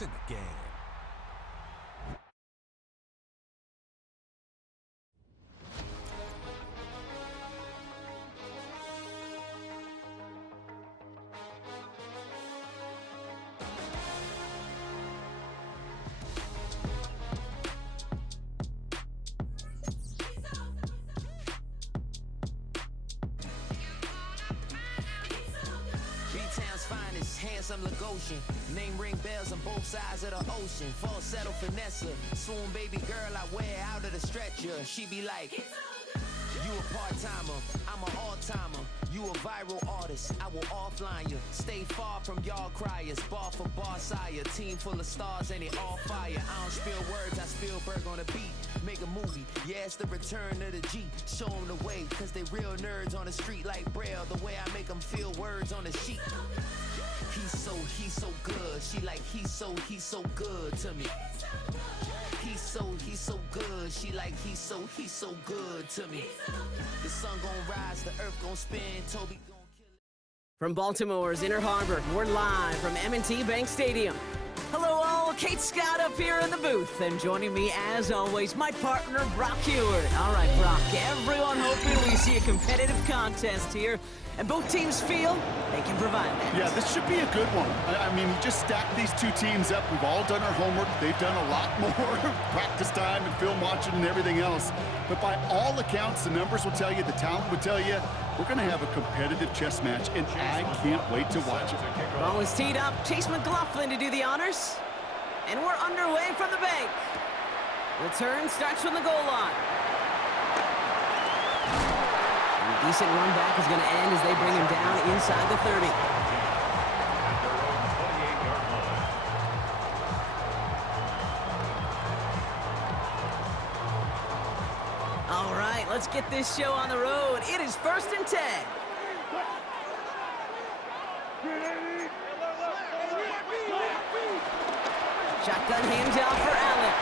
It's in the game. B-Town's finest, handsome Lagosian. Name ring bells on both sides of the ocean. Falsetto finesse, swoon baby girl I wear out of the stretcher. She be like, you a part-timer, I'm an all-timer. You a viral artist, I will offline you. Stay far from y'all criers, bar for bar sire. Team full of stars and it all fire. I don't spill words, I Spielberg on a beat. Make a movie, yeah, it's the return of the G. Show them the way, cause they real nerds on the street like Braille. The way I make them feel words on the sheet. He's so good. She like, he's so good to me. He's so good. She like, he's so good to me. The sun gon' rise, the earth gon' spin. Toby gon' kill it. From Baltimore's Inner Harbor, we're live from M&T Bank Stadium. Hello all, Kate Scott up here in the booth, and joining me as always, my partner Brock Heward. All right, Brock, everyone hoping we see a competitive contest here, and both teams feel they can provide that. Yeah, this should be a good one. I mean, you just stack these two teams up. We've all done our homework. They've done a lot more practice time and film watching and everything else. But by all accounts, the numbers will tell you, the talent would tell you, we're going to have a competitive chess match, and I can't wait to watch it. Ball is teed up. Chase McLaughlin to do the honors. And we're underway from the bank. Return starts from the goal line. And a decent run back is going to end as they bring him down inside the 30. All right, let's get this show on the road. It is 1st and 10. Shotgun handoff for Allen.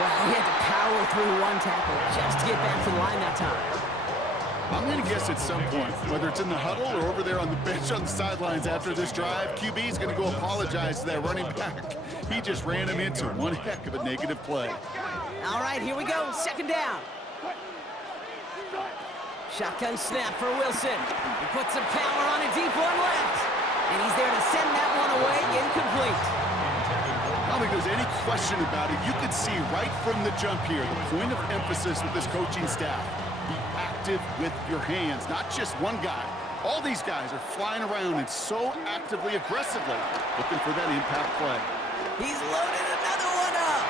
Well, he had to power through one tackle just to get back to the line that time. I'm going to guess at some point, whether it's in the huddle or over there on the bench on the sidelines after this drive, QB is going to go apologize to that running back. He just ran him into one heck of a negative play. All right, here we go. 2nd down. Shotgun snap for Wilson. He puts some power on a deep one left. And he's there to send that one away, incomplete. I don't think there's any question about it. You can see right from the jump here, the point of emphasis with this coaching staff. Be active with your hands, not just one guy. All these guys are flying around and so actively, aggressively looking for that impact play. He's loaded another one up.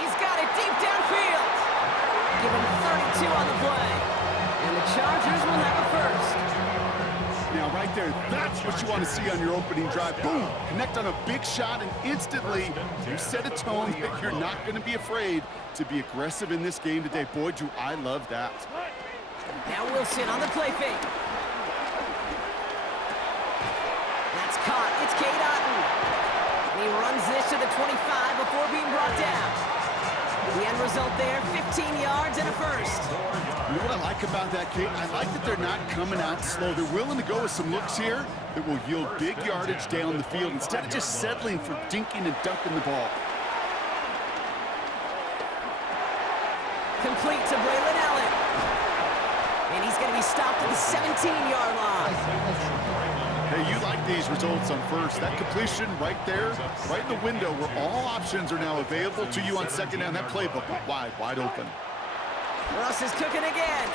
He's got it deep downfield. Give him 32 on the play. And the Chargers will have a first. Now, right there, that's what you want to see on your opening drive. Boom! Connect on a big shot, and instantly you set a tone that you're not going to be afraid to be aggressive in this game today. Boy, do I love that. Now Wilson on the play fake. That's caught. It's Cade Otton. And he runs this to the 25 before being brought down. The end result there, 15 yards and a first. You know what I like about that, Kate? I like that they're not coming out slow. They're willing to go with some looks here that will yield big yardage down the field instead of just settling for dinking and dunking the ball. Complete to Braylon Allen. And he's going to be stopped at the 17-yard line. Hey, you like these results on first. That completion right there, right in the window where all options are now available to you on 2nd down. That playbook wide open. Russ is cooking again.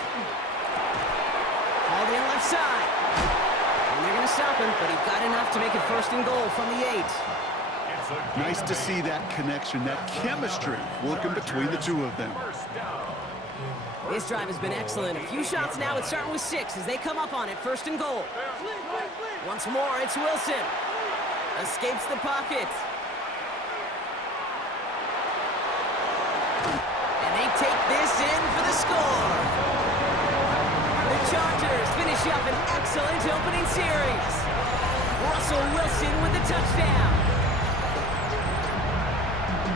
All the left side. And they're going to stop him, but he got enough to make it 1st and goal from the 8. Nice to see that connection, that chemistry working between the two of them. This drive has been excellent. A few shots now. It's starting with 6 as they come up on it. 1st and goal. Once more, it's Wilson. Escapes the pocket. And they take this in for the score. The Chargers finish up an excellent opening series. Russell Wilson with the touchdown.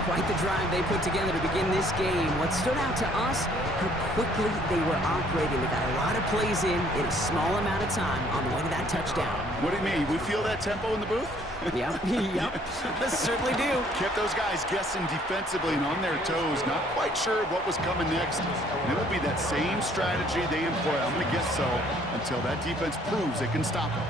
Quite the drive they put together to begin this game. What stood out to us, how quickly they were operating. They got a lot of plays in a small amount of time on the way to that touchdown. What do you mean? We feel that tempo in the booth? Yep, yep, certainly do. Kept those guys guessing defensively and on their toes, not quite sure what was coming next. And it will be that same strategy they employ, I'm going to guess so, until that defense proves it can stop them.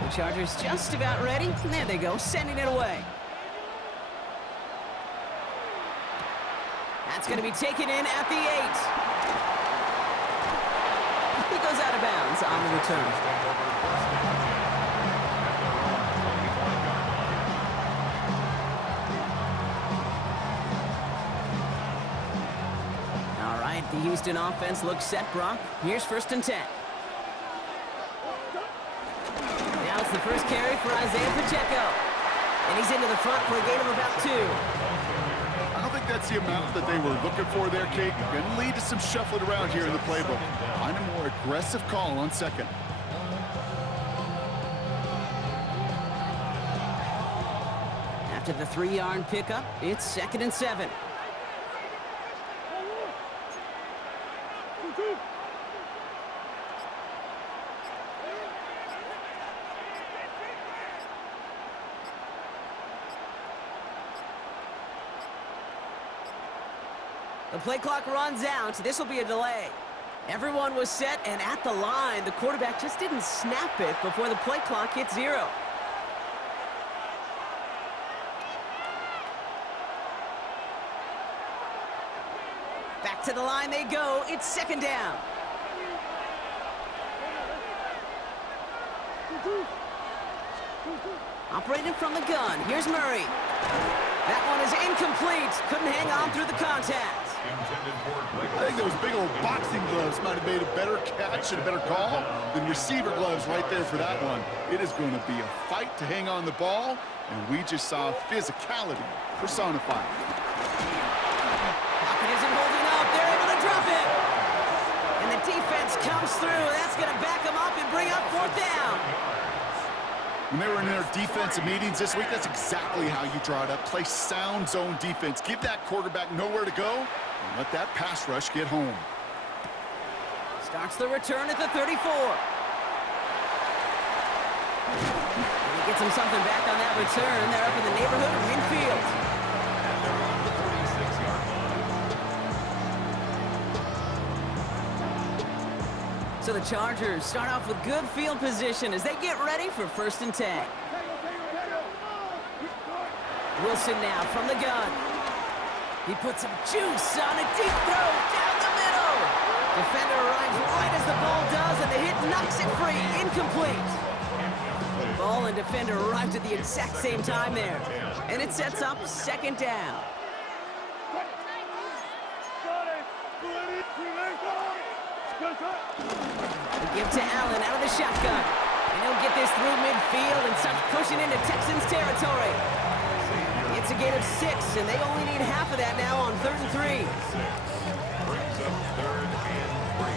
The Chargers just about ready. There they go, sending it away. That's going to be taken in at the 8. He goes out of bounds on the return. All right, the Houston offense looks set, Brock. Here's 1st and 10. Now it's the first carry for Isaiah Pacheco. And he's into the front for a gain of about 2. I don't think that's the amount that they were looking for there, Kate. Going to lead to some shuffling around here in the playbook. Find a more aggressive call on 2nd. After the 3-yard pickup, it's 2nd and 7. The play clock runs out. This will be a delay. Everyone was set and at the line. The quarterback just didn't snap it before the play clock hit 0. Back to the line they go. It's 2nd down. Operating from the gun. Here's Murray. That one is incomplete. Couldn't hang on through the contact. I think those big old boxing gloves might have made a better catch and a better call than receiver gloves right there for that one. It is going to be a fight to hang on the ball, and we just saw physicality personified. Pocket isn't holding up. They're able to drop it. And the defense comes through. That's going to back them up and bring up 4th down. When they were in their defensive meetings this week, that's exactly how you draw it up. Play sound zone defense. Give that quarterback nowhere to go and let that pass rush get home. Starts the return at the 34. And he gets him something back on that return. They're up in the neighborhood of midfield. So the Chargers start off with good field position as they get ready for 1st and 10. Wilson now from the gun. He puts some juice on a deep throw down the middle. Defender arrives right as the ball does, and the hit knocks it free. Incomplete. Ball and defender arrived at the exact same time there. And it sets up 2nd down. They give to Allen out of the shotgun. And he'll get this through midfield and starts pushing into Texans territory. It's a gain of 6, and they only need half of that now on 3rd and 3. Brings up 3rd and 3.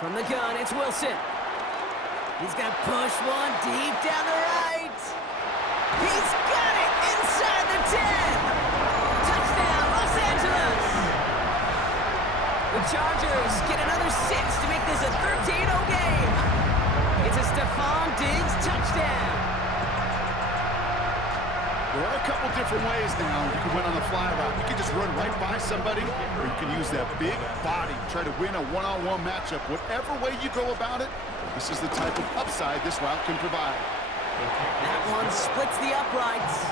From the gun, it's Wilson. He's going to push one deep down the right. He's got it inside the 10. Touchdown, Los Angeles. The Chargers get another 6 to make this a 13-0 game. It's a Stephon Diggs touchdown. There are a couple different ways now you can win on the fly route. You can just run right by somebody, or you can use that big body, try to win a one-on-one matchup. Whatever way you go about it, this is the type of upside this route can provide. That one splits the uprights.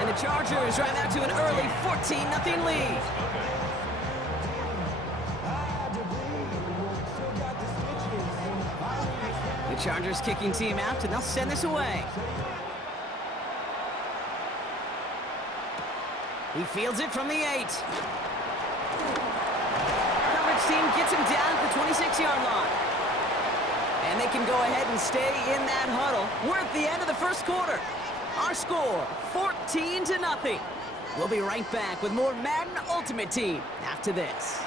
And the Chargers drive out to an early 14-0 lead. The Chargers kicking team out, and they'll send this away. He fields it from the 8. Coverage team gets him down at the 26-yard line. And they can go ahead and stay in that huddle. We're at the end of the 1st quarter. Our score, 14-0. We'll be right back with more Madden Ultimate Team after this.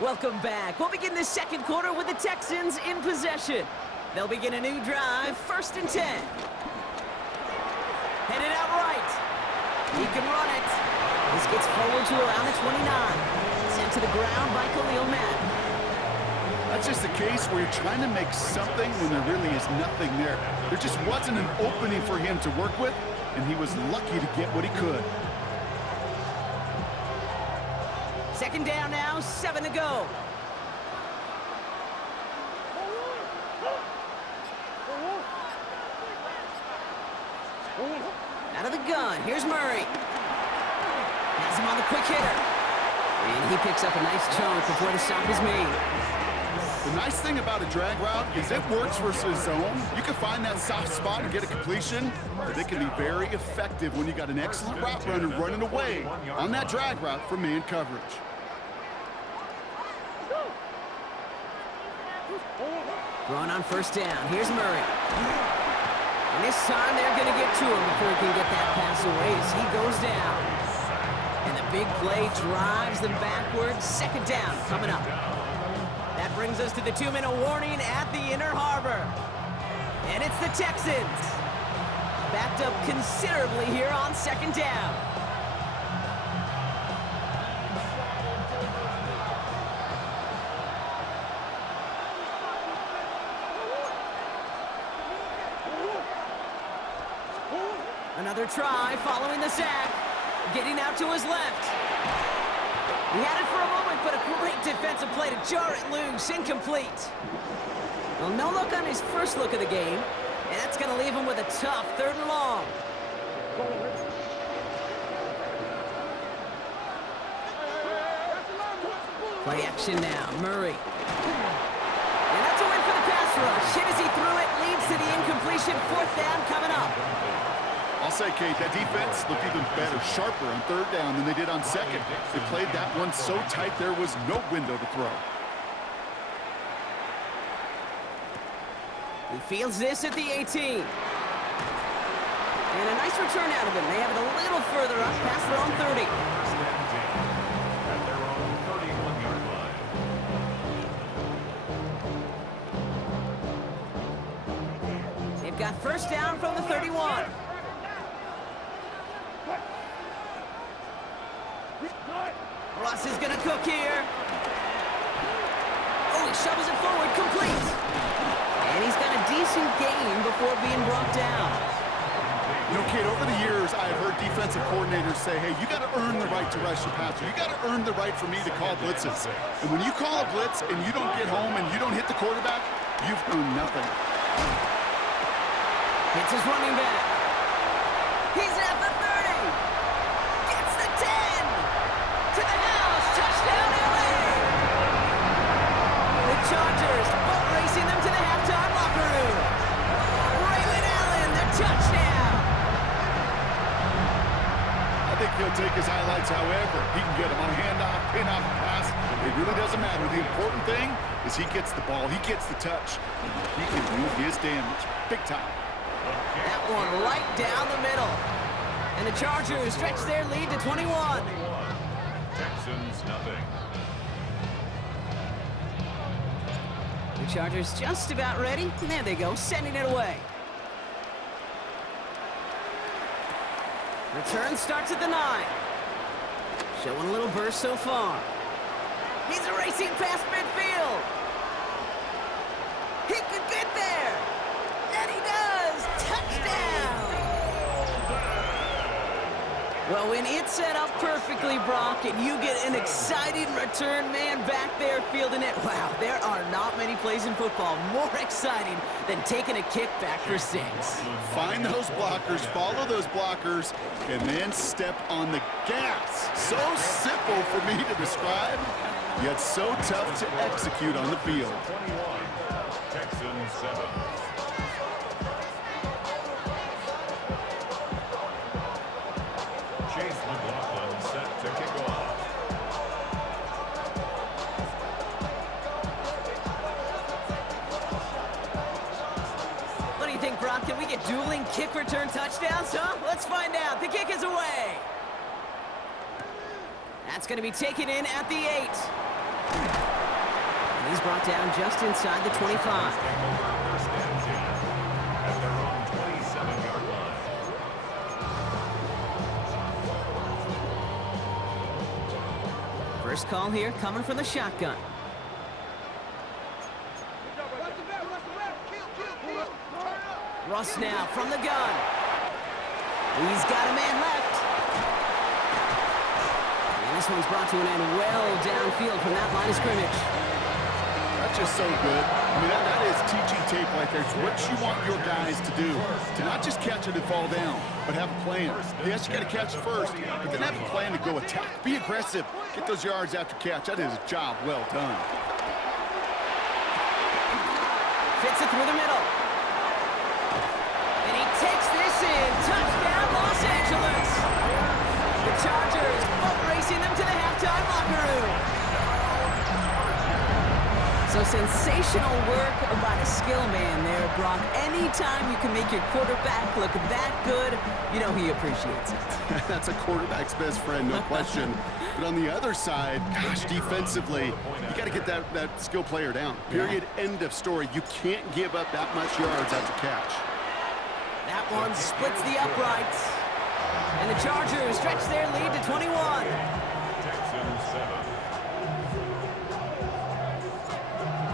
Welcome back. We'll begin the second quarter with the Texans in possession. They'll begin a new drive, 1st and 10. Headed out right. He can run it. This gets forward to around the 29. Sent to the ground by Khalil Mack. That's just a case where you're trying to make something when there really is nothing there. There just wasn't an opening for him to work with, and he was lucky to get what he could. Second down now, 7 to go. Out of the gun, here's Murray. Has him on the quick hitter. And he picks up a nice chunk before the stop is made. The nice thing about a drag route is it works versus zone. You can find that soft spot and get a completion, but it can be very effective when you got an excellent route runner running away on that drag route for man coverage. Throwing on 1st down, here's Murray. And this time they're going to get to him before he can get that pass away as he goes down. And the big play drives them backwards. 2nd down coming up. That brings us to the 2-minute warning at the Inner Harbor. And it's the Texans. Backed up considerably here on 2nd down. Another try following the sack. Getting out to his left. He had it for a moment, but a great defensive play to jar it loose. Incomplete. Well, no look on his first look of the game, and that's going to leave him with a tough 3rd and long. Play action now, Murray. And that's a win for the pass rush. Hit as he threw it, leads to the incompletion. 4th down coming up. I'll say, Kate, that defense looked even better, sharper on 3rd down than they did on 2nd. They played that one so tight there was no window to throw. He fields this at the 18. And a nice return out of him. They have it a little further up past their own 30. At their own 31-yard line. They've got 1st down from the 31. Russ is going to cook here. Oh, he shovels it forward, complete. And he's got a decent gain before being brought down. You know, Kate, over the years, I've heard defensive coordinators say, hey, you got to earn the right to rush your passer. You got to earn the right for me to call blitzes. And when you call a blitz and you don't get home and you don't hit the quarterback, you've earned nothing. Hits his running back. He's at the 30. Gets the 10. To the house. Touchdown, LA. The Chargers boat racing them to the halftime locker room. Braylon Allen, the touchdown. I think he'll take his highlights however. He can get them on a handoff, pin off a pass. It really doesn't matter. The important thing is he gets the ball. He gets the touch. He can do his damage. Big time. That one right down the middle. And the Chargers stretch their lead to 21. Texans nothing. The Chargers just about ready. And there they go, sending it away. Return starts at the 9. Showing a little burst so far. He's racing past midfield. He could get there. And he does. Touchdown. Well, when it's set up perfectly, Brock, and you get an exciting return man back there fielding it, wow, there are not many plays in football more exciting than taking a kick back for 6. Find those blockers, follow those blockers, and then step on the gas. So simple for me to describe, yet so tough to execute on the field. 21. Texans 7. Chase McLaughlin set to kick off. get dueling kick return touchdowns, huh? Let's find out. The kick is away. That's going to be taken in at the 8. And he's brought down just inside the 25. First and 10 at their own 27-yard line. First call here coming from the shotgun. Russ now from the gun. He's got a man left. And this one's brought to an end well downfield from that line of scrimmage. That's just so good. I mean, that is teaching tape right there. It's what you want your guys to do. To not just catch it and fall down, but have a plan. Yes, you got to catch it first, but then have a plan to go attack. Be aggressive. Get those yards after catch. That is a job well done. Fits it through the middle. And he takes this in. Touchdown, Los Angeles. The Chargers boat racing them to the halftime locker room. So sensational work by the skill man there, Brock. Anytime you can make your quarterback look that good, you know he appreciates it. That's a quarterback's best friend, no question. But on the other side, gosh, defensively, you got to get that skill player down. Period, end of story. You can't give up that much yards after catch. That one splits the uprights. And the Chargers stretch their lead to 21. Texans 7.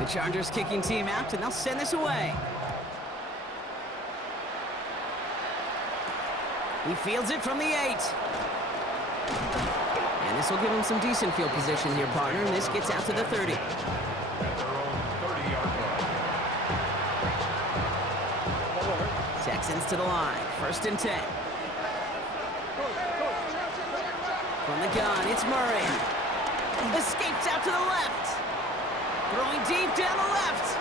The Chargers kicking team out, and they'll send this away. He fields it from the 8. And this will give him some decent field position here, partner, and this gets out to the 30. At their own 30-yard line. Texans to the line, 1st and 10. From the gun, it's Murray. Escapes out to the left. Throwing deep down the left.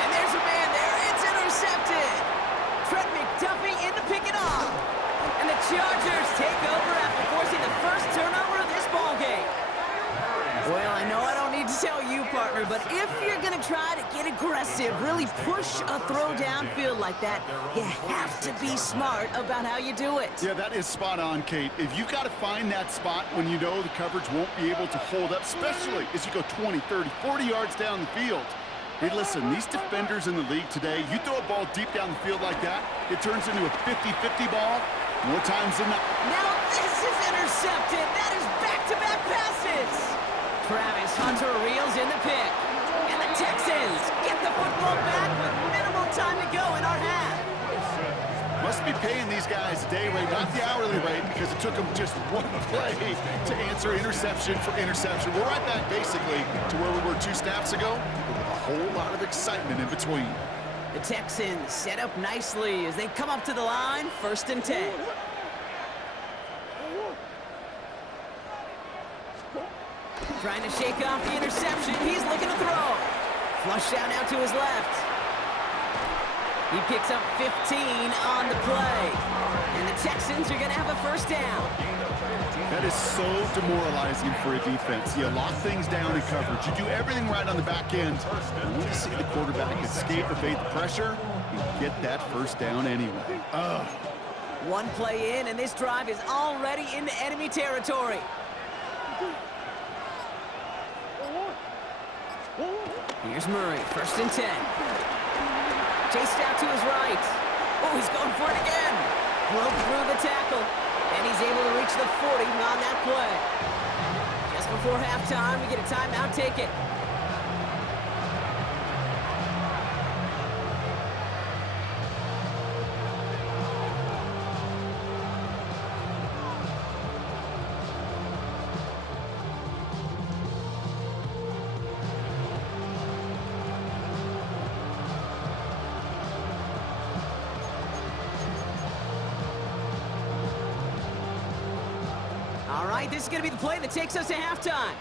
And there's a man there. It's intercepted. Trent McDuffie in to pick it off. And the Chargers take over after forcing the first turnover of this ballgame. Well, I know I don't need to tell you, partner, but if you're going to try to get aggressive, really push a throw downfield like that, you have to be smart about how you do it. Yeah, that is spot on, Kate. If you got to find that spot when you know the coverage won't be able to hold up, especially as you go 20, 30, 40 yards down the field. Hey, listen, these defenders in the league today, you throw a ball deep down the field like that, it turns into a 50-50 ball more times than not. Now this is intercepted. That is back-to-back passes. Travis Hunter reels in the pick. And the Texans get the football back with minimal time to go in our half. Must be paying these guys a day rate, not the hourly rate, because it took them just one play to answer interception for interception. We're right back basically to where we were 2 snaps ago, with a whole lot of excitement in between. The Texans set up nicely as they come up to the line, 1st and 10. Trying to shake off the interception. He's looking to throw. Flush out now to his left. He picks up 15 on the play. And the Texans are going to have a 1st down. That is so demoralizing for a defense. You lock things down in coverage. You do everything right on the back end. And when you see the quarterback escape, evade the pressure, and get that 1st down anyway. One play in, and this drive is already into enemy territory. Here's Murray, 1st and 10. Chased out to his right. Oh, he's going for it again. Broke through the tackle, and he's able to reach the 40 on that play. Just before halftime, we get a timeout. Take it. All right, this is going to be the play that takes us to halftime.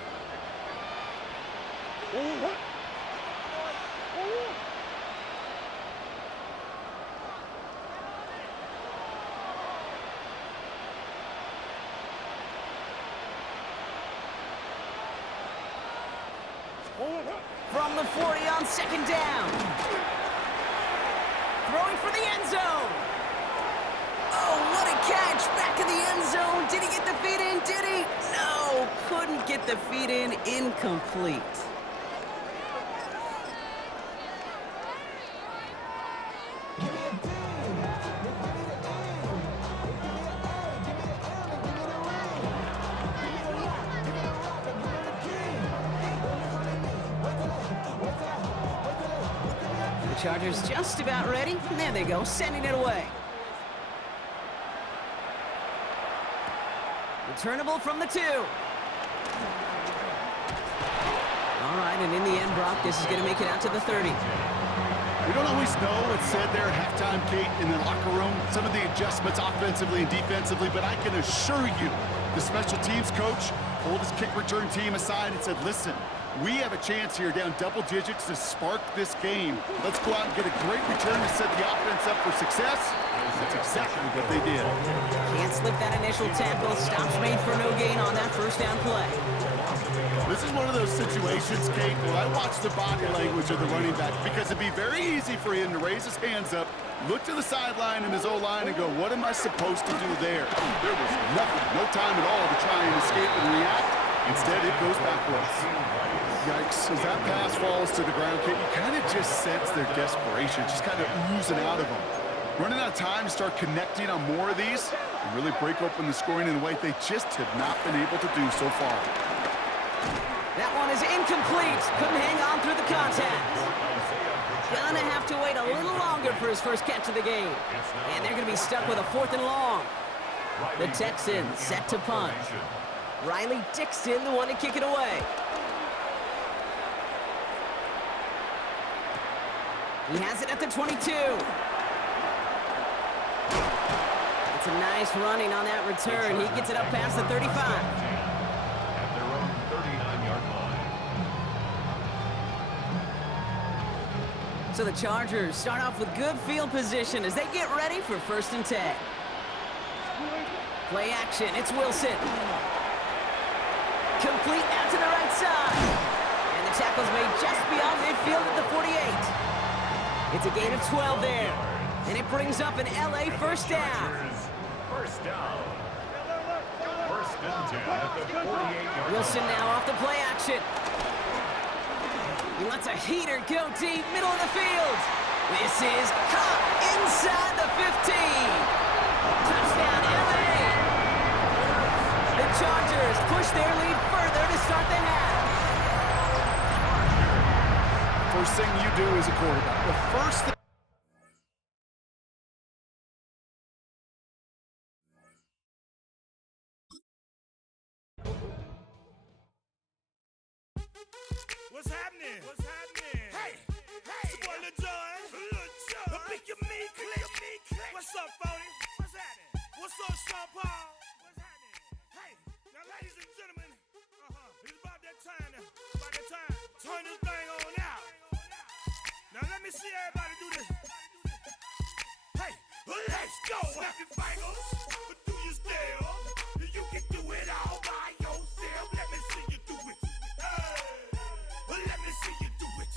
From the 40 on 2nd down. throwing for the end zone. Oh, what a catch! Back in the end zone. Did he get the feet in? Did he? No, couldn't get the feet in. Incomplete. The Chargers just about ready. And there they go, sending it away. Returnable from the 2. All right, and in the end, Brock, this is going to make it out to the 30. We don't always know what's said there at halftime, Kate, in the locker room, some of the adjustments offensively and defensively, but I can assure you the special teams coach pulled his kick return team aside and said, listen, we have a chance here down double digits to spark this game. Let's go out and get a great return to set the offense up for success. That's exactly what they did. Can't slip that initial tackle. Stops made for no gain on that first down play. This is one of those situations, Kate, where I watch the body language of the running back because it'd be very easy for him to raise his hands up, look to the sideline in his O-line and go, what am I supposed to do there? There was nothing, no time at all to try and escape and react. Instead, it goes backwards. Yikes, as that pass falls to the ground, Kate, you kind of just sense their desperation, just kind of oozing out of them. Running out of time to start connecting on more of these and really break open the scoring in a way they just have not been able to do so far. That one is incomplete. Couldn't hang on through the contact. Gonna have to wait a little longer for his first catch of the game. And they're gonna be stuck with a 4th and long. The Texans set to punt. Riley Dixon, the one to kick it away. He has it at the 22. It's a nice running on that return. He gets it up past the 35. At their own 39-yard line. So the Chargers start off with good field position as they get ready for 1st and 10. Play action, it's Wilson. Complete out to the right side. And the tackle's made just beyond midfield at the 48. It's a gain of 12 there. And it brings up an LA first down. First down. First and 10 at the 48-yard Wilson line. now off the play action. He lets a heater go deep, middle of the field. This is caught inside the 15. Touchdown, LA. The Chargers push their lead further to start the half. First thing you do as a quarterback, the first thing. What's happening? What's happening? Hey, hey, it's your boy Lil Jon. A big your me click. What's up, Phony? What's happening? What's up, Sean Paul? What's happening? Hey, now, ladies and gentlemen, it's about that time now. About that time. Turn this thing on out. Now let me see everybody do this. Hey, let's go. Snap your fingers, do your style. You can do it all by yourself. Let me see you do it. Let me see you do it.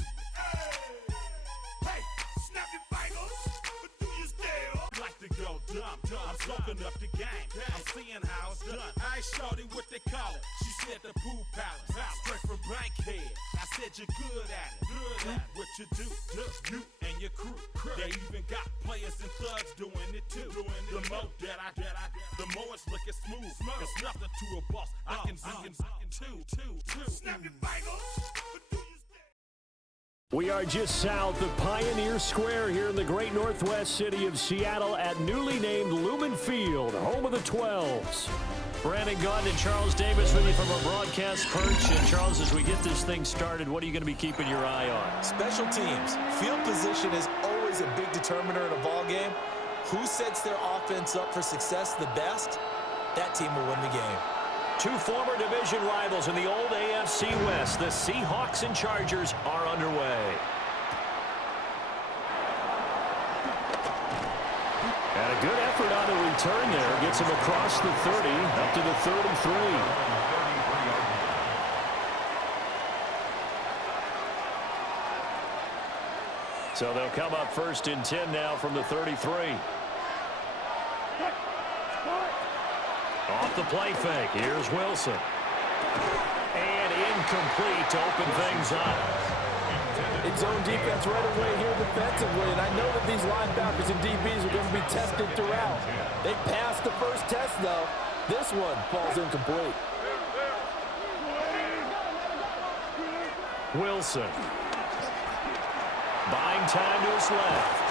Hey, snap your fingers, do your style. Like to go dumb. I'm smoking up the game. I'm seeing how it's done. I ain't shorty what they call it. She said the pool palace. Straight from Bankhead. I said you're good at it. Good at what you do. You and your crew. They even got players and thugs doing it too. The more that I the more it's looking smooth. It's nothing to a boss. I can two. Snap your fingers, do your style. We are just south of Pioneer Square here in the great northwest city of Seattle at newly named Lumen Field, home of the 12s. Brandon Gaudin and Charles Davis with you from our broadcast perch. And Charles, as we get this thing started, what are you going to be keeping your eye on? Special teams. Field position is always a big determiner in a ball game. Who sets their offense up for success the best, that team will win the game. Two former division rivals in the old AFC West. The Seahawks and Chargers are underway. And a good effort on the return there. Gets him across the 30, up to the 33. So they'll come up 1st and 10 now from the 33. Off the play fake. Here's Wilson. And incomplete to open things up. It's zone defense right away here defensively, and I know that these linebackers and DBs are going to be tested throughout. They passed the first test, though. This one falls incomplete. Wilson. Buying time to his left.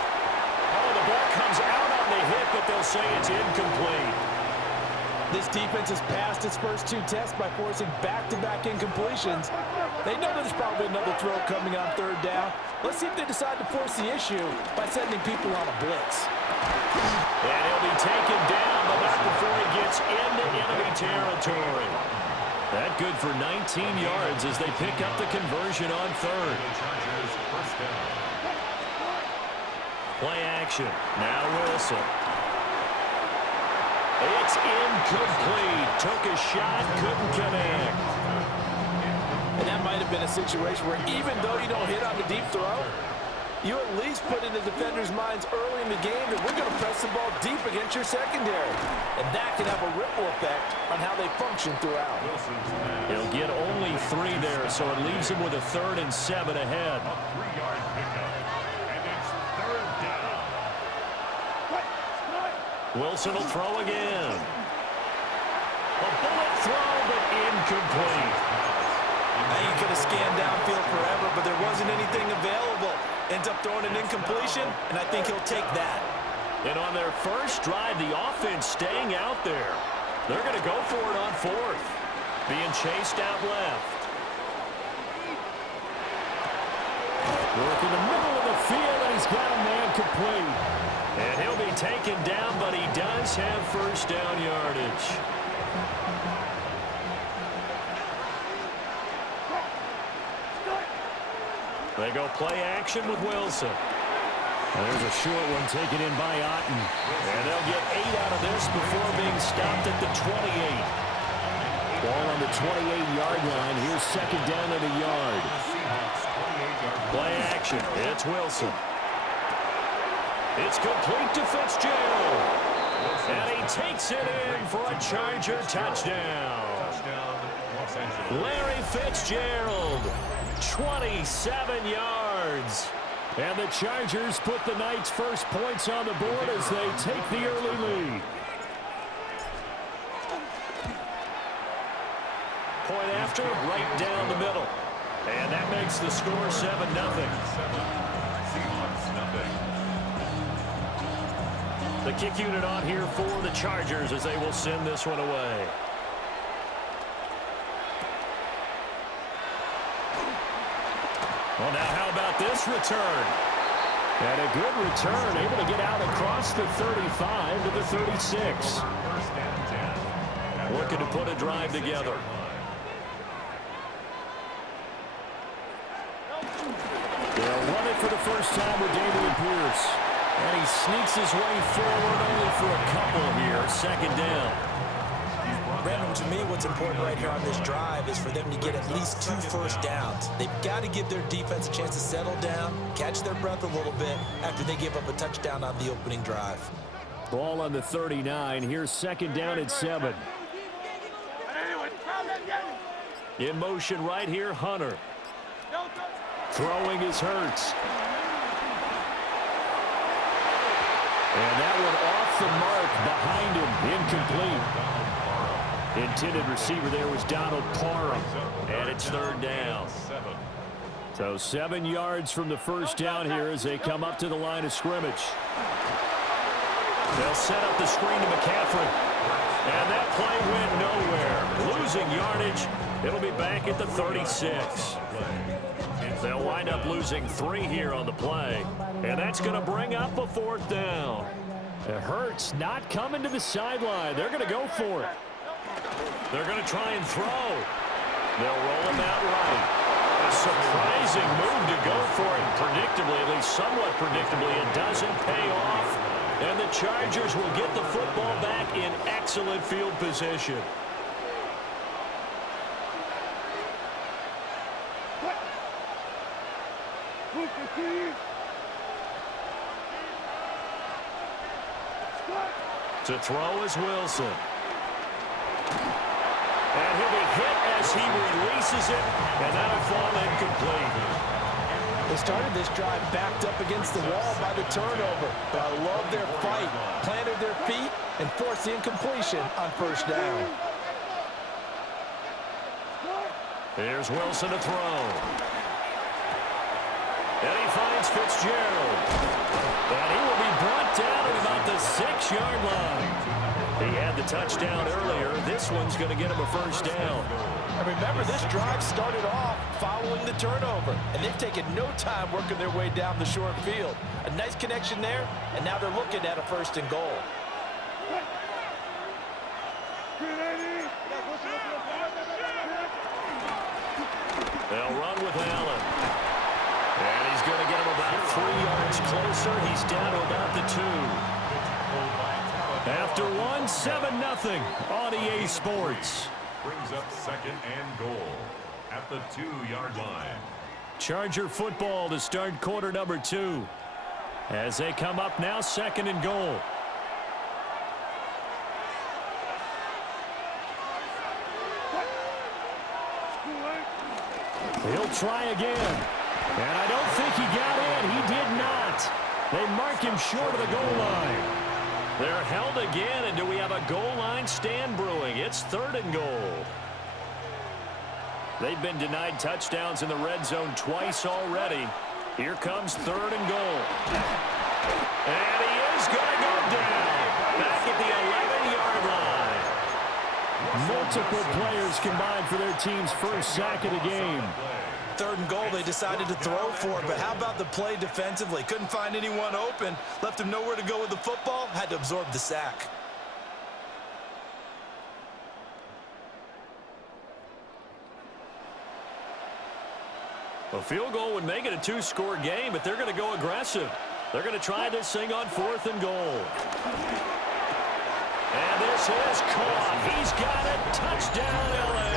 Oh, the ball comes out on the hit, but they'll say it's incomplete. This defense has passed its first 2 tests by forcing back-to-back incompletions. They know there's probably another throw coming on 3rd down. Let's see if they decide to force the issue by sending people on a blitz. And he'll be taken down, but not before he gets into enemy territory. That good for 19 yards as they pick up the conversion on 3rd. Play action. Now Wilson. It's incomplete. Took a shot, couldn't connect. And that might have been a situation where even though you don't hit on the deep throw, you at least put in the defenders' minds early in the game that we're going to press the ball deep against your secondary. And that can have a ripple effect on how they function throughout. He'll get only 3 there, so it leaves him with a 3rd and 7 ahead. A 3-yard pickup. And it's 3rd down. Wilson will throw again. A bullet throw, but incomplete. Now you could have scanned downfield forever, but there wasn't anything available. Ends up throwing an incompletion, and I think he'll take that. And on their first drive, the offense staying out there. They're going to go for it on 4th. Being chased out left. Work in the middle of the field, and he's got a man complete. And he'll be taken down, but he does have 1st down yardage. They go play action with Wilson. There's a short one taken in by Otten. And they'll get 8 out of this before being stopped at the 28. Ball on the 28-yard line. Here's 2nd down and a yard. Play action. It's Wilson. It's complete to Fitzgerald. And he takes it in for a Charger touchdown. Larry Fitzgerald, 27 yards. And the Chargers put the Knights' first points on the board as they take the early lead. Point after, right down the middle. And that makes the score 7-0. The kick unit on here for the Chargers as they will send this one away. Well, now how about this return? And a good return, able to get out across the 35 to the 36. Looking to put a drive together. They'll run it for the first time with Dameon Pierce. And he sneaks his way forward only for a couple here. 2nd down. Brandon, to me, what's important right here on this drive is for them to get at least 2 first downs. They've got to give their defense a chance to settle down, catch their breath a little bit after they give up a touchdown on the opening drive. Ball on the 39. Here's 2nd down and 7. In motion right here, Hunter. Throwing is Hurts. And that one off the mark behind him. Incomplete. Intended receiver there was Donald Parham. And it's 3rd down. So 7 yards from the first down here as they come up to the line of scrimmage. They'll set up the screen to McCaffrey. And that play went nowhere. Losing yardage. It'll be back at the 36. They'll wind up losing 3 here on the play. And that's going to bring up a 4th down. It hurts not coming to the sideline. They're going to go for it. They're going to try and throw. They'll roll him out right. A surprising move to go for it. Predictably, at least somewhat predictably, it doesn't pay off. And the Chargers will get the football back in excellent field position. To throw is Wilson. And he'll be hit as he releases it, and that'll fall incomplete. They started this drive backed up against the wall by the turnover, but I love their fight. Planted their feet and forced the incompletion on first down. Here's Wilson to throw. And he finds Fitzgerald. And he will be brought down at about the 6-yard line. He had the touchdown earlier. This one's going to get him a first down. And remember, this drive started off following the turnover, and they've taken no time working their way down the short field. A nice connection there, and now they're looking at a first and goal. They'll run with Allen. And he's going to get him about 3 yards closer. He's down to about the 2. After 7-0 on EA Sports. Brings up 2nd and goal at the 2-yard line. Charger football to start quarter number 2. As they come up now, 2nd and goal. He'll try again. And I don't think he got in. He did not. They mark him short of the goal line. They're held again, and do we have a goal line stand brewing? It's 3rd and goal. They've been denied touchdowns in the red zone twice already. Here comes 3rd and goal. And he is going to go down. Back at the 11-yard line. Multiple players combined for their team's first sack of the game. 3rd and goal, they decided to throw for it, but how about the play defensively? Couldn't find anyone open, left him nowhere to go with the football, had to absorb the sack. A field goal would make it a 2-score game, but they're going to go aggressive. They're going to try this thing on 4th and goal. And this is caught. He's got it. Touchdown, L.A.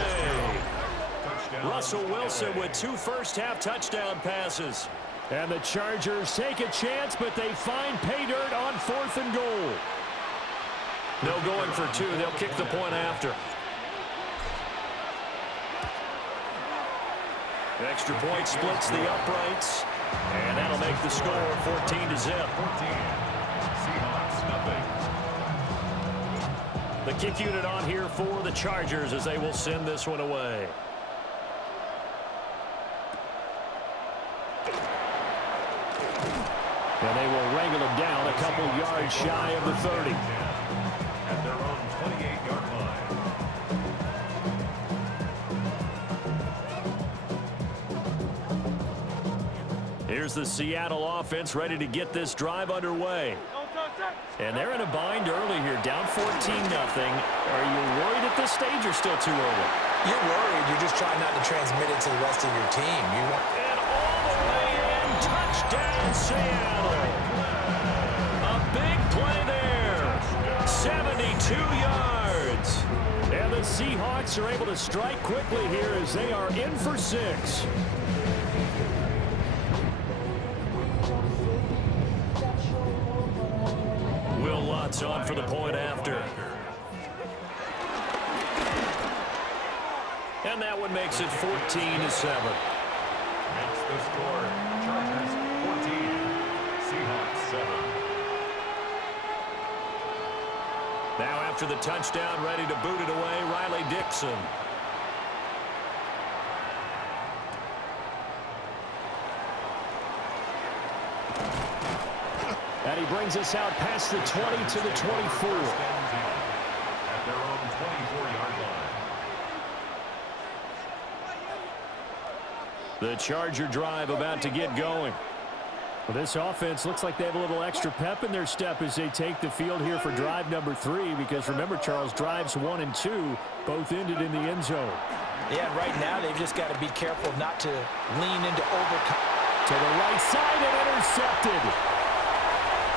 Russell Wilson with 2 first-half touchdown passes. And the Chargers take a chance, but they find pay dirt on 4th and goal. No going for 2. They'll kick the point after. Extra point splits the uprights. And that'll make the score 14-0. Seahawks, nothing. The kick unit on here for the Chargers as they will send this one away. And they will wrangle him down a couple yards shy of the 30. At their own 28-yard line. Here's the Seattle offense ready to get this drive underway. And they're in a bind early here, down 14-0. Are you worried at this stage or still too early? You're worried. You're just trying not to transmit it to the rest of your team. And all the way in, touchdown Seattle. A big play there. 72 yards. And the Seahawks are able to strike quickly here as they are in for 6. Will Lutz on for the point after. And that one makes it 14-7. Makes the score. Chargers 14. Seahawks 7. Now after the touchdown, ready to boot it away, Riley Dixon. And he brings us out past the 20 to the 24. At their own 24-yard line. The Charger drive about to get going. Well, this offense looks like they have a little extra pep in their step as they take the field here for drive number 3, because remember, Charles, drives 1 and 2 both ended in the end zone. Yeah, right now they've just got to be careful not to lean into overcome. To the right side and intercepted.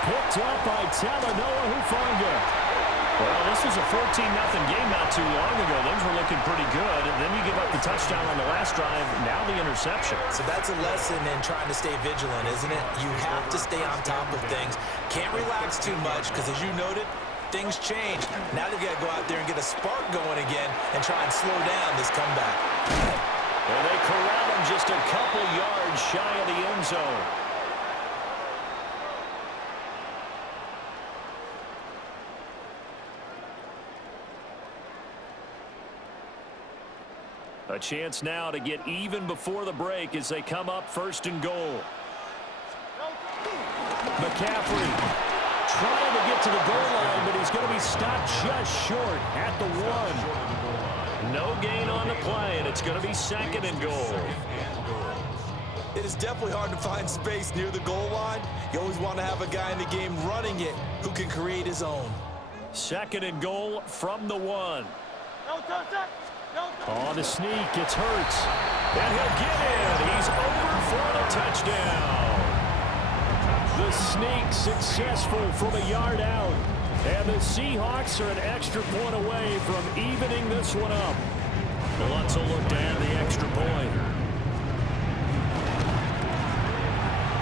Picked up by Talanoa Hufanga. Well, this was a 14-0 game not too long ago. Those were looking pretty good. And then you give up the touchdown on the last drive, now the interception. So that's a lesson in trying to stay vigilant, isn't it? You have to stay on top of things. Can't relax too much because, as you noted, things change. Now they've got to go out there and get a spark going again and try and slow down this comeback. And they corral him just a couple yards shy of the end zone. A chance now to get even before the break as they come up 1st and goal. McCaffrey trying to get to the goal line, but he's going to be stopped just short at the 1. No gain on the play, and it's going to be 2nd and goal. It is definitely hard to find space near the goal line. You always want to have a guy in the game running it who can create his own. 2nd and goal from the 1. On the sneak, it's Hurts. And he'll get in. He's over for the touchdown. The sneak successful from a yard out. And the Seahawks are an extra point away from evening this one up. Lutz will look to add the extra point.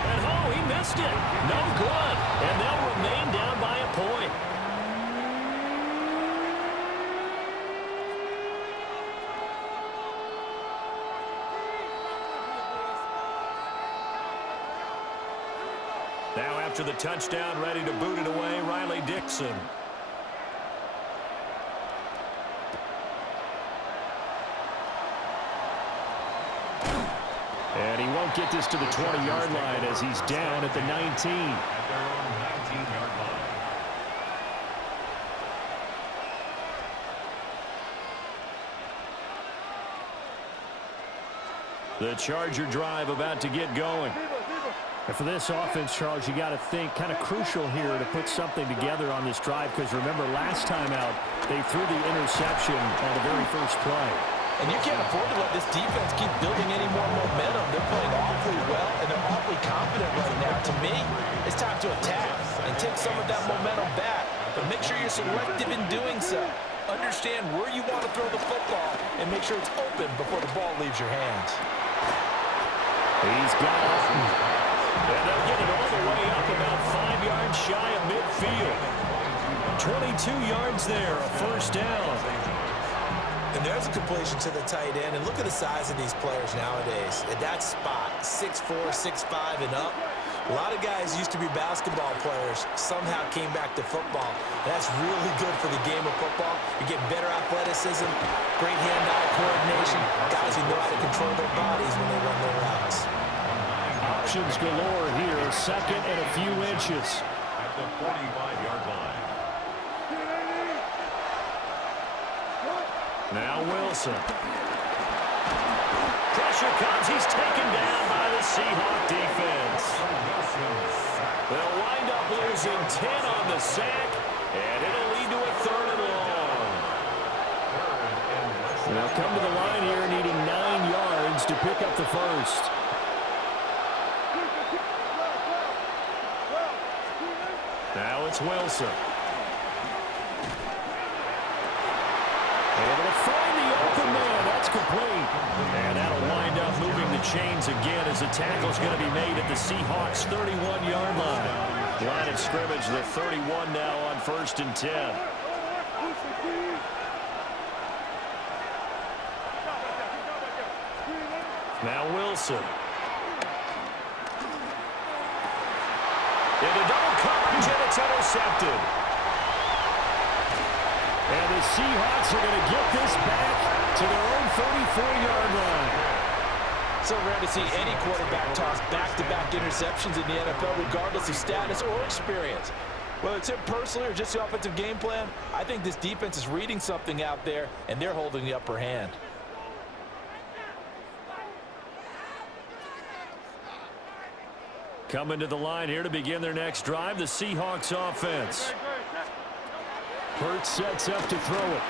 And oh, he missed it. No good. And they'll remain down by a point. Now after the touchdown, ready to boot it away, Riley Dixon. And he won't get this to the 20-yard line as he's down at the 19. At their own 19-yard line. The Charger drive about to get going. And for this offense, Charles, you got to think kind of crucial here to put something together on this drive, because remember last time out they threw the interception on the very first play. And you can't afford to let this defense keep building any more momentum. They're playing awfully well, and they're awfully confident right now. To me, it's time to attack and take some of that momentum back. But make sure you're selective in doing so. Understand where you want to throw the football and make sure it's open before the ball leaves your hands. He's got it. And they'll get it all the way up about 5 yards shy of midfield. 22 yards there, a first down. And there's a completion to the tight end. And look at the size of these players nowadays. At that spot, 6'4", 6'5", and up. A lot of guys used to be basketball players, somehow came back to football. And that's really good for the game of football. You get better athleticism, great hand-eye coordination, guys who know how to control their bodies when they run their routes. Options galore here, 2nd and a few inches. At the 45-yard line. Now Wilson. Pressure comes. He's taken down by the Seahawk defense. They'll wind up losing 10 on the sack, and it'll lead to a 3rd and long. And they'll come to the line here needing 9 yards to pick up the first. Now it's Wilson. Able to find the open man. That's complete. And that'll wind up moving the chains again as the tackle's going to be made at the Seahawks' 31-yard line. Line of scrimmage, the 31 now on 1st and 10. Now Wilson. Into double coverage, and it's intercepted. And the Seahawks are going to get this back to their own 34-yard line. So rare to see any quarterback toss back-to-back interceptions in the NFL, regardless of status or experience. Whether it's him personally or just the offensive game plan, I think this defense is reading something out there, and they're holding the upper hand. Coming to the line here to begin their next drive, the Seahawks offense. Hurts sets up to throw it.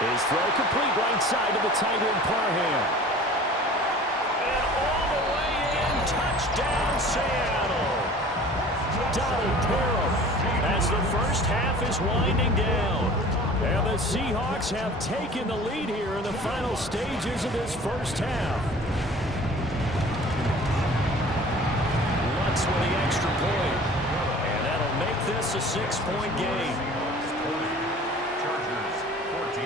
His throw complete right side of the tight end Parham. And all the way in, touchdown Seattle. Donald Parham. As the first half is winding down. And the Seahawks have taken the lead here in the final stages of this first half. Lutz with the extra point. And that'll make Nonetheless, a 6-point game. Chargers 14.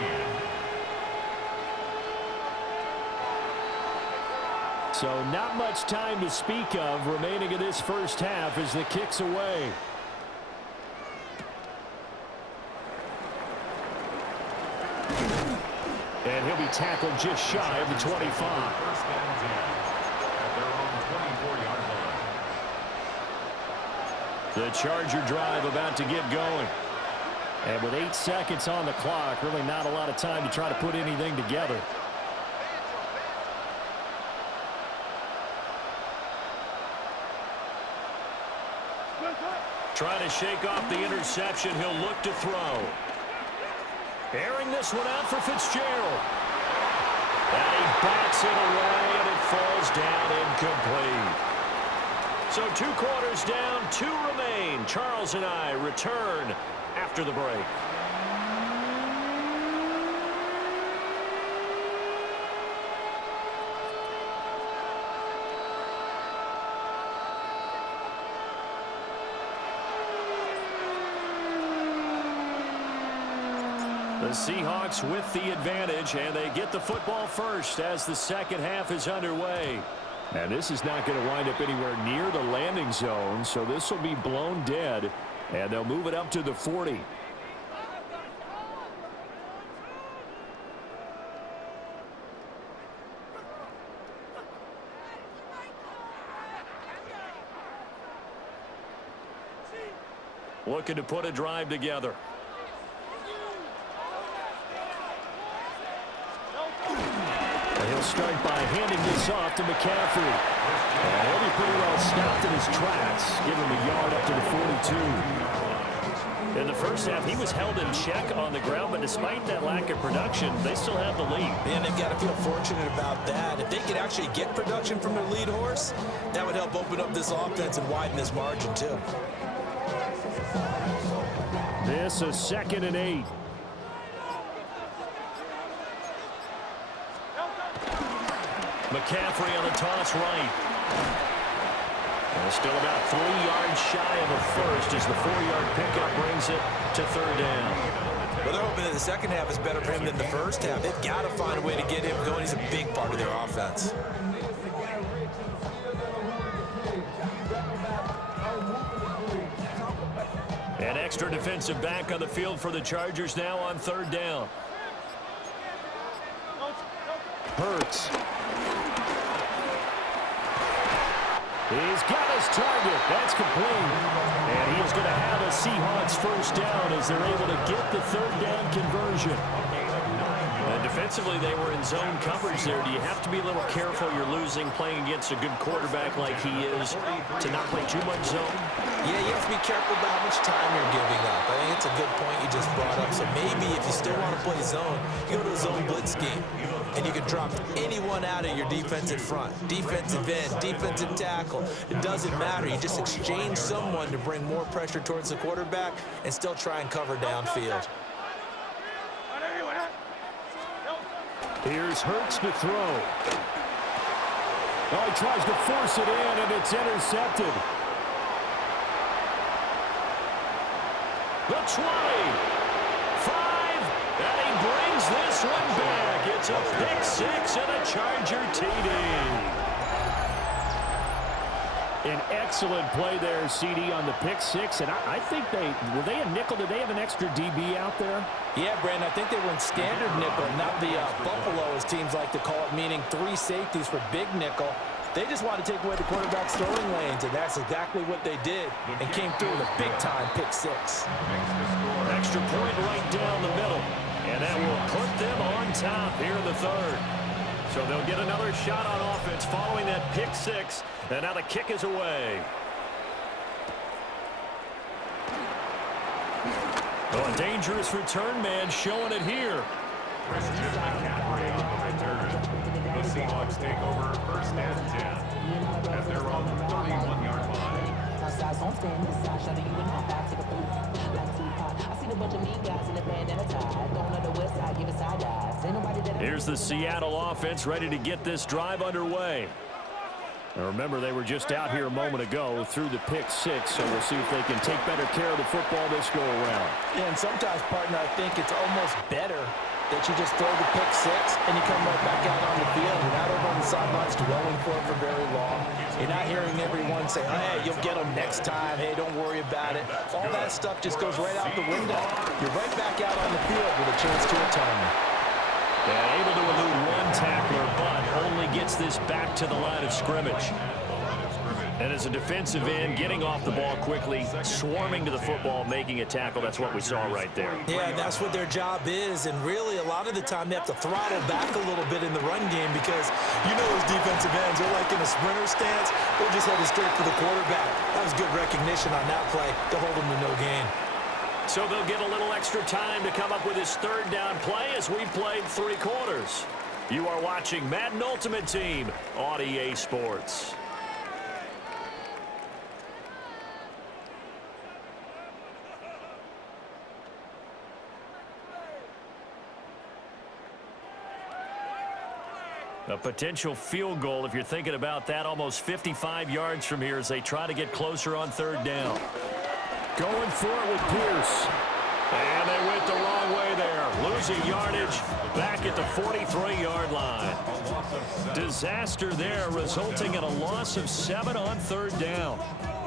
So not much time to speak of remaining in this first half as the kick's away. And he'll be tackled just shy of the 25. First and 10 at their own 24-yard line. The Charger drive about to get going. And with 8 seconds on the clock, really not a lot of time to try to put anything together. Trying to shake off the interception. He'll look to throw. Airing this one out for Fitzgerald. And he backs it away, and it falls down incomplete. So 2 quarters down, 2 remain. Charles and I return after the break. The Seahawks with the advantage, and they get the football first as the second half is underway. And this is not going to wind up anywhere near the landing zone, so this will be blown dead, and they'll move it up to the 40. Looking to put a drive together. He'll start by handing this off to McCaffrey. And he'll be pretty well stopped in his tracks. Give him a yard up to the 42. In the first half, he was held in check on the ground, but despite that lack of production, they still have the lead. And they've got to feel fortunate about that. If they could actually get production from their lead horse, that would help open up this offense and widen this margin, too. This is 2nd and 8. McCaffrey on the toss right. And still about 3 yards shy of a first as the 4-yard pickup brings it to 3rd down. Well, they're hoping that the second half is better for him than the first half. They've got to find a way to get him going. He's a big part of their offense. An extra defensive back on the field for the Chargers now on 3rd down. Hurts. He's got his target. That's complete. And he is going to have a Seahawks first down as they're able to get the 3rd down conversion. And defensively, they were in zone coverage there. Do you have to be a little careful? You're losing playing against a good quarterback like he is to not play too much zone? Yeah, you have to be careful about how much time you're giving up. I think it's a good point you just brought up. So maybe if you still want to play zone, you go to a zone blitz scheme. And you can drop anyone out of your defensive front. Defensive end, defensive tackle. It doesn't matter. You just exchange someone to bring more pressure towards the quarterback and still try and cover downfield. Here's Hurts to throw. Oh, he tries to force it in, and it's intercepted. The 20. 5. And he brings this one back. It's a pick 6 and a Charger TD. An excellent play there, CD, on the pick 6. And I think were they a nickel? Did they have an extra DB out there? Yeah, Brandon, I think they were in standard nickel, not the Buffalo, as teams like to call it, meaning 3 safeties for big nickel. They just want to take away the quarterback's throwing lanes, and that's exactly what they did, and came through with a big-time pick 6. Extra point right down the middle, and that will put them on top here in the 3rd. So they'll get another shot on offense following that pick 6, and now the kick is away. Oh, a dangerous return man showing it here. Christian McCaffrey on the return. The Seahawks take over 1st and 10 at their own 31-yard line. Here's the Seattle offense ready to get this drive underway. Now remember, they were just out here a moment ago through the pick six, so we'll see if they can take better care of the football this go around. Yeah, and sometimes, partner, I think it's almost better that you just throw the pick six and you come right back out on the field. You're not over on the sidelines dwelling for it for very long. You're not hearing everyone say, hey, you'll get them next time. Hey, don't worry about it. All that stuff just goes right out the window. You're right back out on the field with a chance to atone. Yeah, able to elude one tackler, but only gets this back to the line of scrimmage. And as a defensive end, getting off the ball quickly, swarming to the football, making a tackle, that's what we saw right there. Yeah, that's what their job is, and really a lot of the time they have to throttle back a little bit in the run game because you know those defensive ends, they're like in a sprinter stance, they're just headed straight for the quarterback. That was good recognition on that play to hold them to no gain. So they'll get a little extra time to come up with his third down play as we played 3 quarters. You are watching Madden Ultimate Team on EA Sports. A potential field goal, if you're thinking about that, almost 55 yards from here as they try to get closer on third down. Going for it with Pierce. And they went the wrong way there. Losing yardage back at the 43-yard line. Disaster there, resulting in a loss of 7 on third down.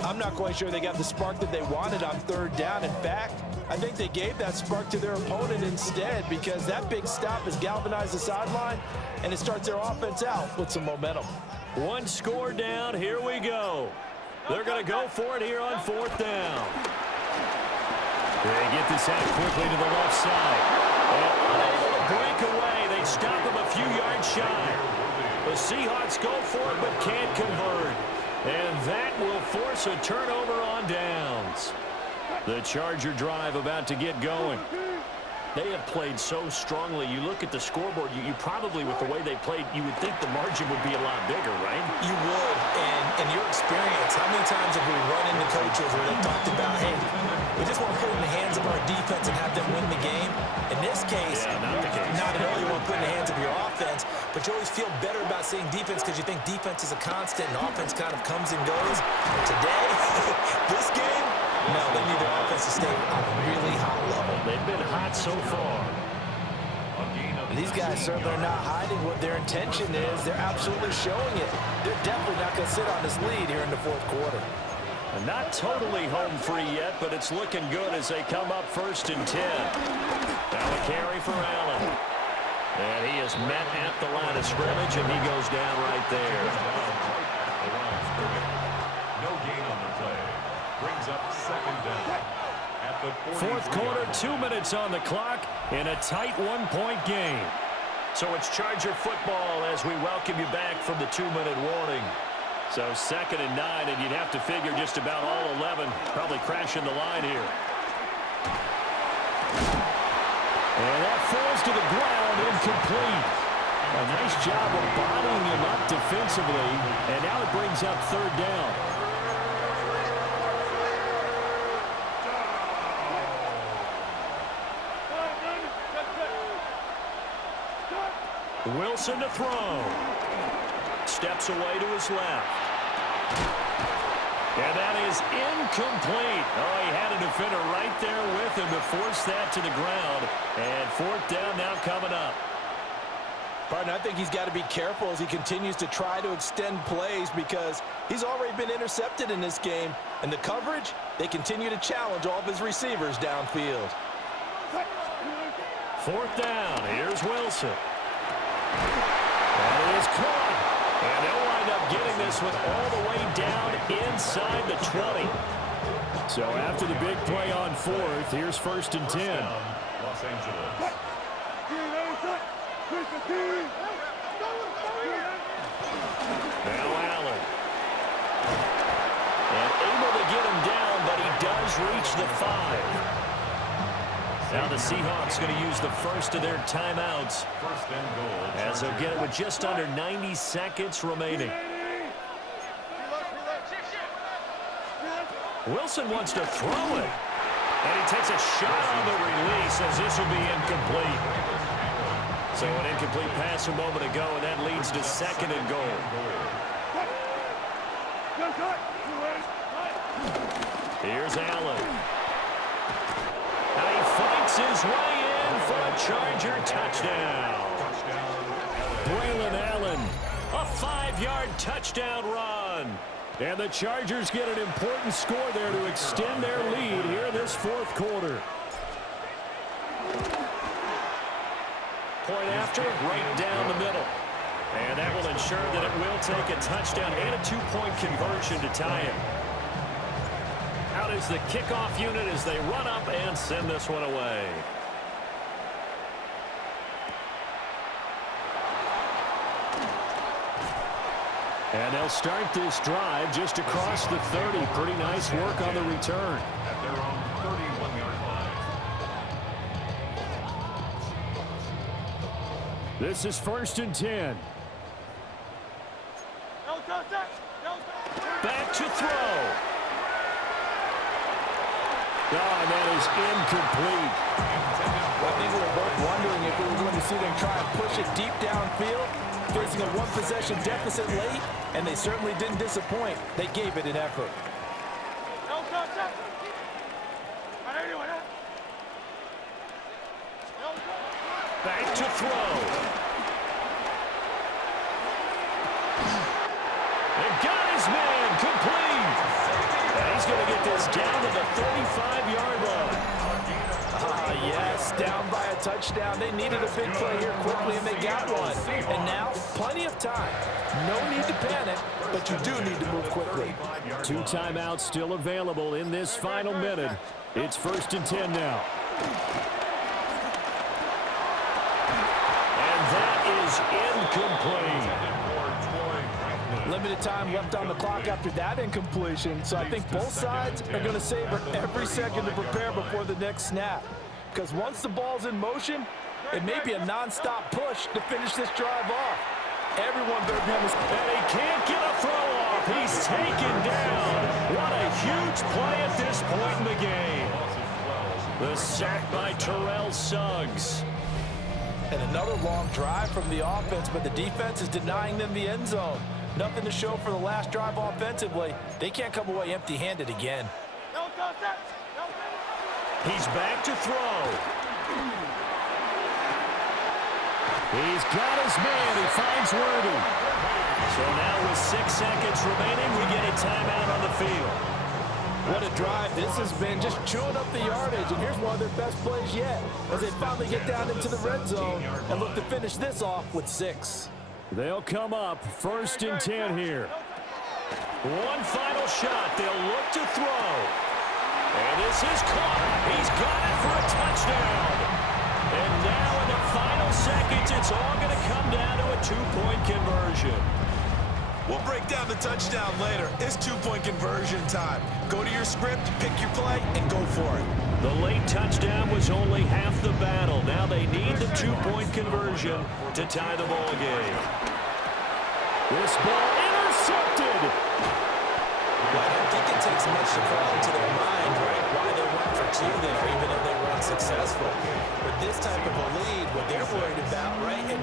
I'm not quite sure they got the spark that they wanted on third down. In fact, I think they gave that spark to their opponent instead because that big stop has galvanized the sideline, and it starts their offense out with some momentum. 1 score down. Here we go. They're going to go for it here on fourth down. They get this out quickly to the left side. And unable to break away. They stop him a few yards shy. The Seahawks go for it but can't convert. And that will force a turnover on downs. The Charger drive about to get going. They have played so strongly. You look at the scoreboard, you probably, with the way they played, you would think the margin would be a lot bigger, right? You would, and in your experience, how many times have we run into coaches where they talked about, hey, we just want to put it in the hands of our defense and have them win the game? In this case, not at all. You want to put it in the hands of your offense, but you always feel better about saying defense because you think defense is a constant and offense kind of comes and goes. Today, this game, no, they need their offense to stay at a really high level. They've been hot so far. These guys certainly are not hiding what their intention is. They're absolutely showing it. They're definitely not going to sit on this lead here in the fourth quarter. And not totally home free yet, but it's looking good as they come up 1st and 10. Now a carry for Allen. And he is met at the line of scrimmage, and he goes down right there. No gain on the play. Brings up 2nd down. At the Fourth quarter, 2 minutes on the clock in a tight 1-point game. So it's Charger football as we welcome you back from the 2-minute warning. So 2nd and 9, and you'd have to figure just about all 11 probably crashing the line here. And that falls to the ground, incomplete. A nice job of bodying him up defensively, and now it brings up 3rd down. Wilson to throw. Steps away to his left. And that is incomplete. Oh, he had a defender right there with him to force that to the ground. And 4th down now coming up. Partner, I think he's got to be careful as he continues to try to extend plays because he's already been intercepted in this game. And the coverage, they continue to challenge all of his receivers downfield. 4th down. Here's Wilson. That is caught. And they'll wind up getting this one all the way down inside the 20. So after the big play on 4th, here's 1st and 10. Los Angeles. Now Allen. And able to get him down, but he does reach the 5. Now the Seahawks going to use the first of their timeouts 1st and goal. as they'll get it with just under 90 seconds remaining. Wilson wants to throw it. And he takes a shot on the release as this will be incomplete. So an incomplete pass a moment ago, and that leads to 2nd and goal. Here's Allen. Now he fights his way in for a Charger touchdown. Braylon Allen, a 5-yard touchdown run. And the Chargers get an important score there to extend their lead here in this fourth quarter. Point after, right down the middle. And that will ensure that it will take a touchdown and a 2-point conversion to tie it. Out is the kickoff unit as they run up and send this one away. And they'll start this drive just across the 30. Pretty nice work on the return. At their own 31-yard line. This is 1st and 10. Back to throw. And that is incomplete. I think we were both wondering if we were going to see them try and push it deep downfield, facing a one-possession deficit late, and they certainly didn't disappoint. They gave it an effort. Back to throw. And got his man complete. And he's going to get this down to the 35-yard line. Yes, down by a touchdown. They needed a big play here quickly, and they got one. And now, plenty of time. No need to panic, but you do need to move quickly. 2 timeouts still available in this final minute. It's 1st and 10 now. And that is incomplete. Limited time left on the clock after that incompletion, so I think both sides are going to savor every second to prepare before the next snap. Because once the ball's in motion, it may be a non-stop push to finish this drive off. Everyone better be on this. And he can't get a throw off. He's taken down. What a huge play at this point in the game. The sack by Terrell Suggs. And another long drive from the offense, but the defense is denying them the end zone. Nothing to show for the last drive offensively. They can't come away empty-handed again. He's back to throw. He's got his man. He finds Worthy. So now with 6 seconds remaining, we get a timeout on the field. What a drive this has been, just chewing up the yardage. And here's one of their best plays yet as they finally get down into the red zone and look to finish this off with 6. They'll come up 1st and 10 here. One final shot. They'll look to throw. And this is caught. He's got it for a touchdown. And now in the final seconds, it's all going to come down to a 2-point conversion. We'll break down the touchdown later. It's 2-point conversion time. Go to your script, pick your play, and go for it. The late touchdown was only half the battle. Now they need the 2-point conversion to tie the ball game. This ball intercepted. Well, I don't think it takes much to call into their mind, right, why they went for 2 there, even though they were unsuccessful. But this type of a lead, what they're worried about, right, and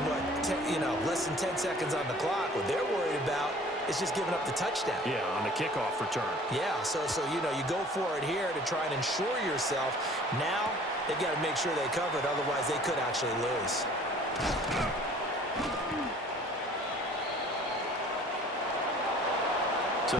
less than 10 seconds on the clock, what they're worried about is just giving up the touchdown. Yeah, on the kickoff return. Yeah, so you go for it here to try and ensure yourself. Now they've got to make sure they cover it, otherwise they could actually lose.